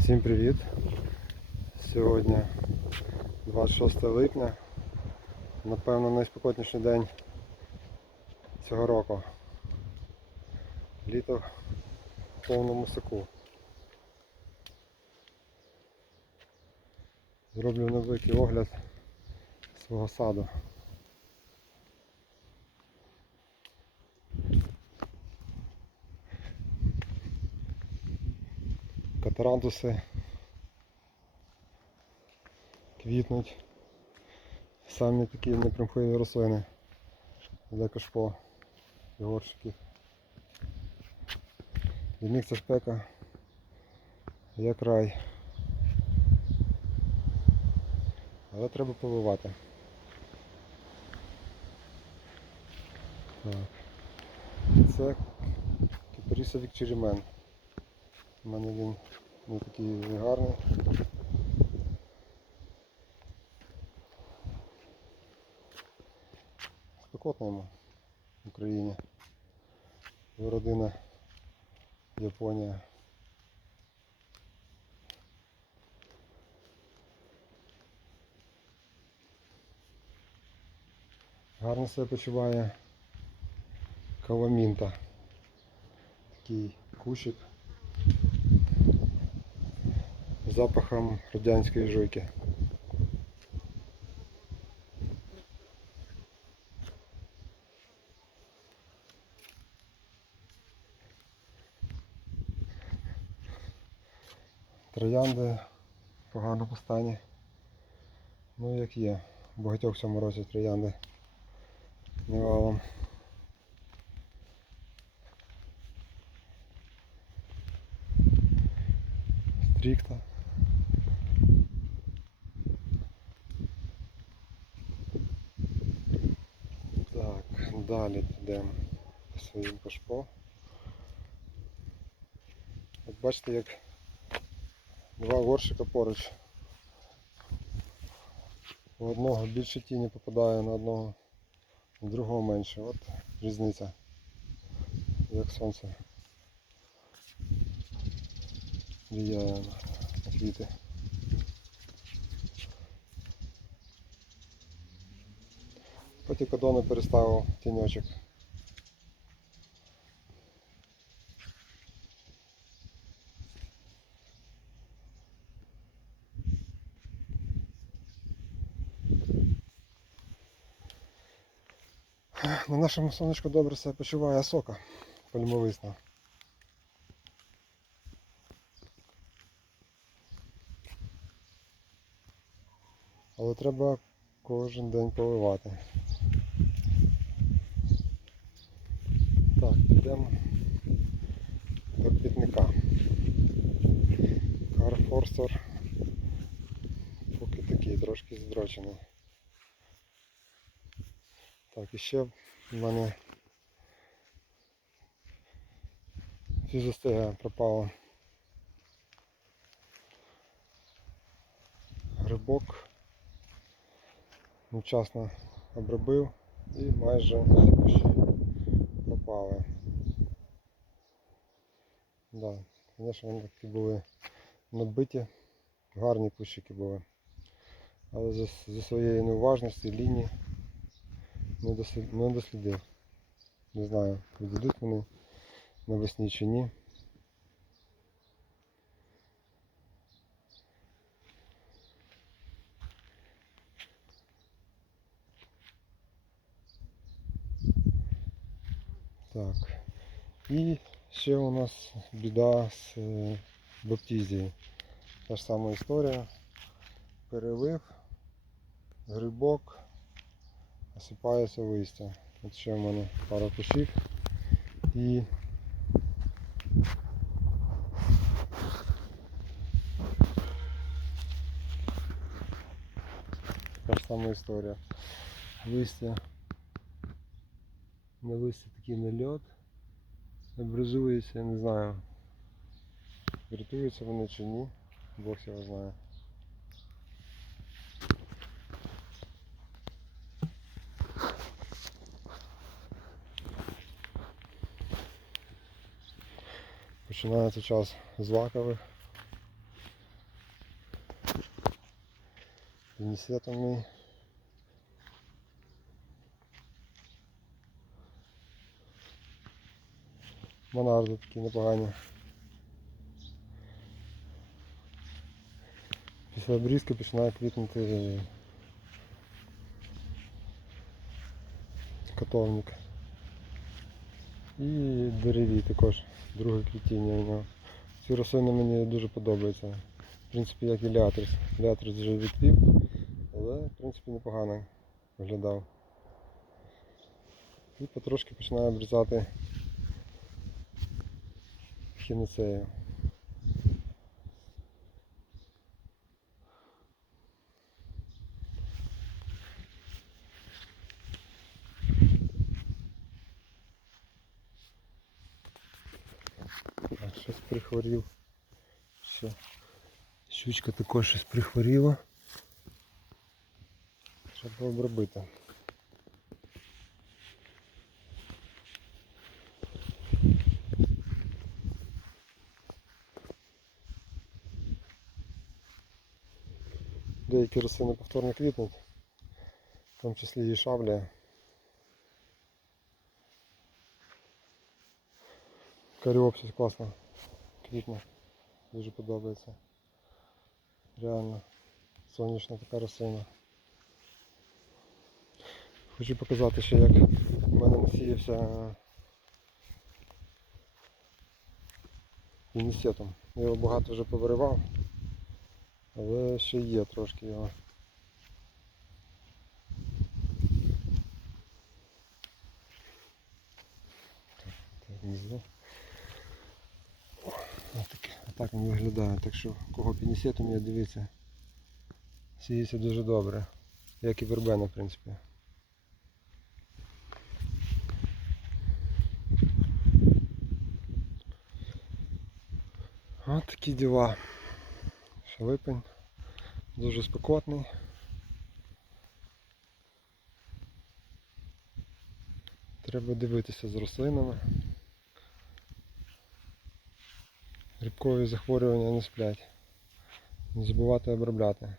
Всім привіт! Сьогодні 26 липня. Напевно найспекотніший день цього року. Літо в повному соку. Зроблю невеликий огляд свого саду. Катарантуси квітнуть. Самі такі непримхливі рослини для кашпо і горщиків. Для них це спека як рай. Але треба поливати. Так. Це кипарісовик черемен. У мене він не такий гарний. Спекотно йому в Україні. Родина Японія. Гарно себе почуває каламінта. Такий кущик з запахом радянської жуйки. Троянди в поганому стані. Ну як є. Багатьох в цьому році троянди невалом. Стрікта. Так, далі підемо своїм кашпо. От бачите, як два горщика поруч. У одного більше тіні попадає на одного, у другого менше. От різниця. Як сонце влияє на квіти. Потім кадони переставив тіньочок. На нашому сонечку добре себе почуває сока пальмовисна. Але треба кожен день поливати. Так, підемо до квітника. Карфорсер поки такий трошки здрочений. Так, і ще в мене фізостега пропала. Грибок невчасно обробив і майже всі кущі пропали. Да, звісно, вони такі були набиті, гарні кущики були. Але за, за своєї неуважності, лінії не дослідив. Не знаю, віддадуть вони навесні чи ні. Так. І ще у нас біда з е, баптізією. Та ж сама історія. Перелив, грибок, осипається листя. От ще в мене пара кущів і така ж сама історія. Листя нависся такий нальот. Образується, я не знаю. Врятуються вони чи ні, Бог його знає. Починається час з лакових. Пенісетами. Монарди такі непогані. Після обрізки починає квітнути котовник. І дереві також, друге квітіння у нього. Ці рослини мені дуже подобаються. В принципі, як і ліатрис. Ліатрис вже відквів, але в принципі непогано виглядав. І потрошки починаю обрізати хінецею. Так, щось прихворів. Все. Щучка також щось прихворіла. Треба обробити. Деякі рослини повторно квітнуть, в тому числі і шабля. Каріопсис класно квітне. Дуже подобається. Реально. Сонячна така рослина. Хочу показати ще як в мене насіявся інісетом. Я його багато вже повиривав, але ще є трошки його. Так, він виглядає. Так що кого пінісетом є, дивіться. Сіється дуже добре. Як і вербена, в принципі. От такі діла. Липень. Дуже спекотний. Треба дивитися з рослинами. Грибкові захворювання не сплять. Не забувати обробляти.